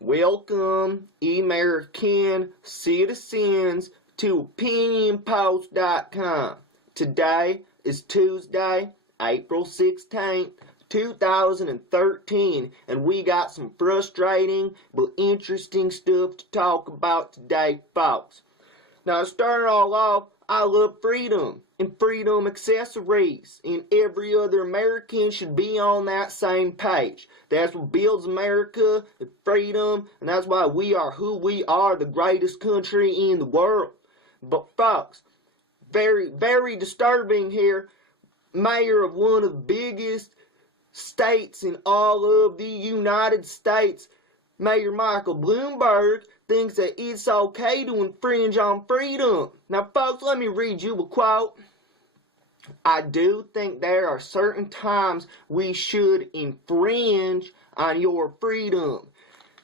Welcome, American citizens, to OpinionPost.com. Today is Tuesday, April 16th, 2013, and we got some frustrating but interesting stuff to talk about today, folks. Now, to start it all off, I love freedom and freedom accessories, and every other American should be on that same page. That's what builds America, freedom, and that's why we are who we are, the greatest country in the world. But folks, very, very disturbing here. Mayor of one of the biggest states in all of the United States, Mayor Michael Bloomberg, thinks that it's okay to infringe on freedom. Now, folks, let me read you a quote. I do think there are certain times we should infringe on your freedom.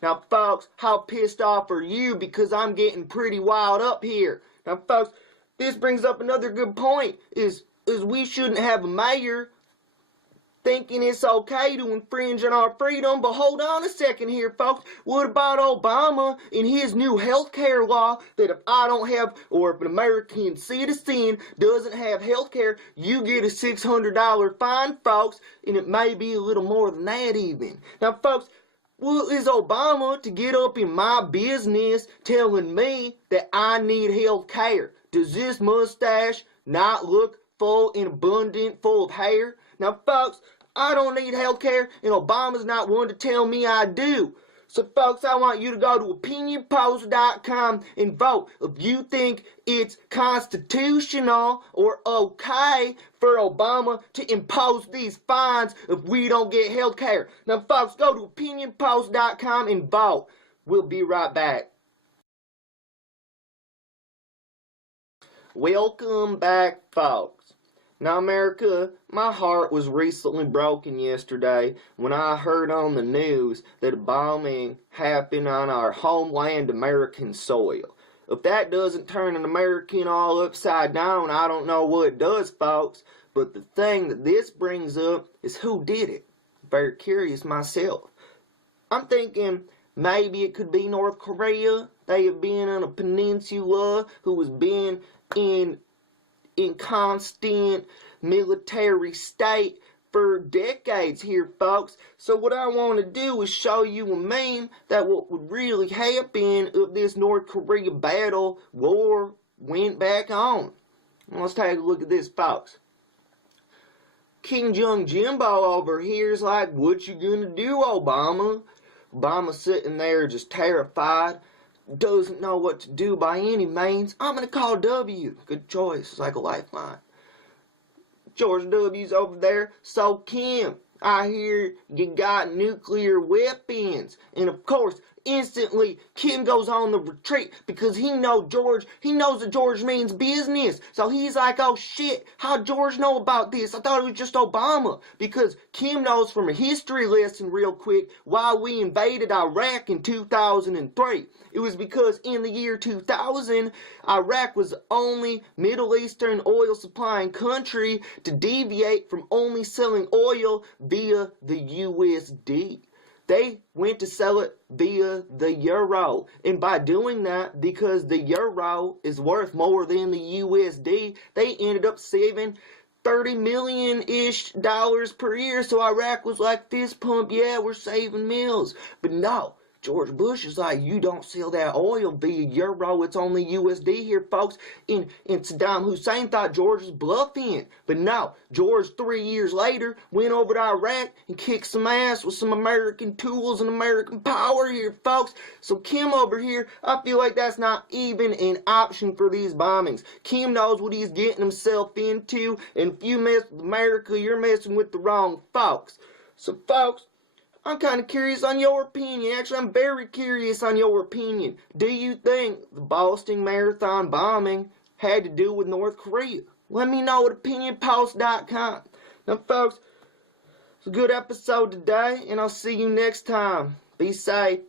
Now, folks, how pissed off are you? Because I'm getting pretty wild up here. Now, folks, this brings up another good point, is we shouldn't have a mayor thinking it's okay to infringe on our freedom. But hold on a second here, folks. What about Obama and his new health care law that if I don't have, or if an American citizen doesn't have health care, you get a $600 fine, folks, and it may be a little more than that even. Now, folks, what is Obama to get up in my business telling me that I need health care? Does this mustache not look full and abundant, full of hair? Now, folks, I don't need health care, and Obama's not one to tell me I do. So, folks, I want you to go to OpinionPost.com and vote if you think it's constitutional or okay for Obama to impose these fines if we don't get health care. Now, folks, go to OpinionPost.com and vote. We'll be right back. Welcome back, folks. Now, America, my heart was recently broken yesterday when I heard on the news that a bombing happened on our homeland American soil. If that doesn't turn an American all upside down, I don't know what does, folks. But the thing that this brings up is who did it. Very curious myself. I'm thinking maybe it could be North Korea. They have been on a peninsula who has been in constant military state for decades here, folks. So what I want to do is show you a meme that what would really happen if this North Korea battle war went back on. Let's take a look at this, folks. King Jong Jimbo over here is like, what you gonna do, Obama? Obama's sitting there just terrified. Doesn't know what to do by any means. I'm gonna call W. Good choice. It's like a lifeline. George W's over there. So Kim, I hear you got nuclear weapons. And of course, instantly, Kim goes on the retreat because he knows that George means business. So he's like, oh shit, how'd George know about this? I thought it was just Obama. Because Kim knows from a history lesson real quick why we invaded Iraq in 2003. It was because in the year 2000, Iraq was the only Middle Eastern oil supplying country to deviate from only selling oil via the USD. They went to sell it via the euro. And by doing that, because the euro is worth more than the USD, they ended up saving $30 million-ish per year. So Iraq was like, fist pump, yeah, we're saving meals. But no, George Bush is like, you don't sell that oil via euro, it's only USD here, folks. And Saddam Hussein thought George was bluffing. But no, George 3 years later went over to Iraq and kicked some ass with some American tools and American power here, folks. So Kim over here, I feel like that's not even an option for these bombings. Kim knows what he's getting himself into, and if you mess with America, you're messing with the wrong folks. So, folks, I'm kind of curious on your opinion. Actually, I'm very curious on your opinion. Do you think the Boston Marathon bombing had to do with North Korea? Let me know at OpinionPost.com. Now, folks, it's a good episode today, and I'll see you next time. Be safe.